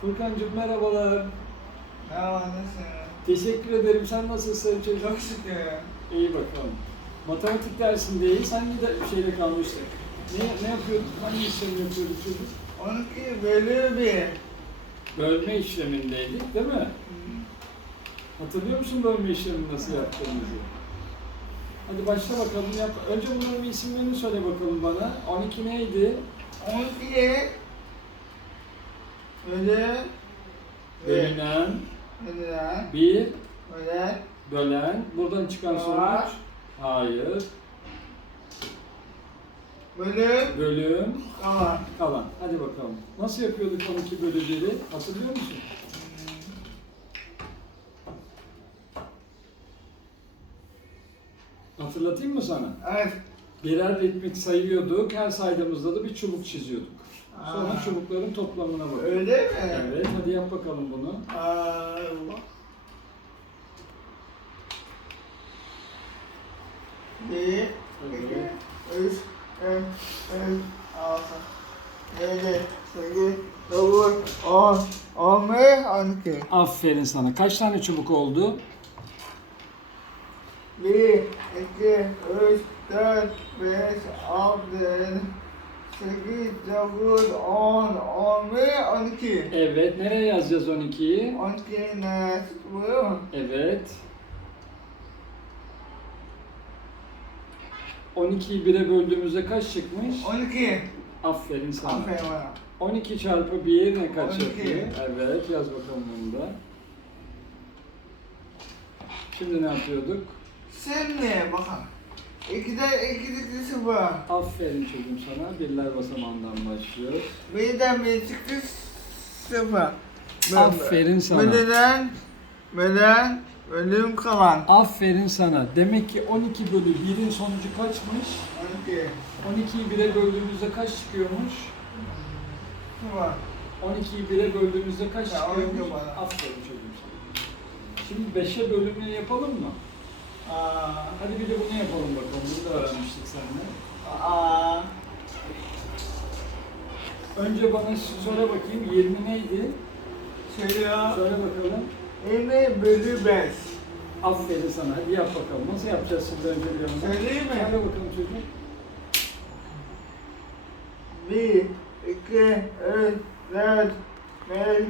Furkancığım merhabalar. Merhaba nasılsın? Teşekkür ederim. Sen nasılsın çocuk? Çok şükür. İyi bakalım. Matematik dersindeyiz. Hangi de şeyle kalmıştık? Ne, ne yapıyorduk? Hangi işlemi yapıyorduk çocuk? 12 bölü 1. Bölme işlemindeydik değil mi? Hatırlıyor musun bölme işlemini nasıl yaptığımızı? Hadi başla bakalım. Yap. Önce bunların bir isimlerini söyle bakalım bana. 12 neydi? 12 1. Bölünen, Bölünen. 1, Bölen. bölen. Buradan çıkan Var. sonuç? Hayır. Bölüm. Bölüm, Kalan. kalan. Hadi bakalım. Nasıl yapıyorduk 12 bölü 1'i? Hatırlıyor musun? Hatırlatayım mı sana? Evet. Birer ritmik sayıyorduk. Her saydığımızda da bir çubuk çiziyorduk. Sonra Aa. çubukların toplamına bakıyorduk. Öyle mi? Evet, hadi yap bakalım bunu. Aa, Bir, iki, üç, dört, beş, altı, yedi, sekiz, dokuz, on, on bir, on iki. Aferin sana. Kaç tane çubuk oldu? Bir, iki, üç, 12. Evet, nereye yazacağız 12'yi? 12'ye nasıl buluyor? Evet. 12'yi 1'e böldüğümüzde kaç çıkmış? 12. Aferin sana. Aferin bana. 12 çarpı 1 ne kaç 12. Evet, yaz bakalım bunu da. Şimdi ne yapıyorduk? Sen neye bakalım? İki de sıfır. Aferin çocuğum sana. Birler basamağından başlıyoruz. Birden bir çıktı sıfır. Aferin sana. Bölünen, bölen, bölüm kalan. Aferin sana. Demek ki 12 bölü 1'in sonucu kaçmış? 12. 12'yi 1'e böldüğümüzde kaç çıkıyormuş? Sıfır. 12'yi 1'e böldüğümüzde kaç Ya, çıkıyormuş? bana. Aferin çocuğum sana. Şimdi 5'e bölümünü yapalım mı? Aa, Hadi bir de bunu yapalım bakalım. Bunu da öğrenmiştik seninle. aa, Önce bana söyle bakayım 20 neydi? söylüyor. Söyle bakalım. 20 bölü 5. Aferin sana. Hadi yap bakalım. Nasıl yapacağız şimdi önce bir yandan? Söyleyeyim mi? Söyle bakalım çocuğum. 1, 2, 3, 4, 5,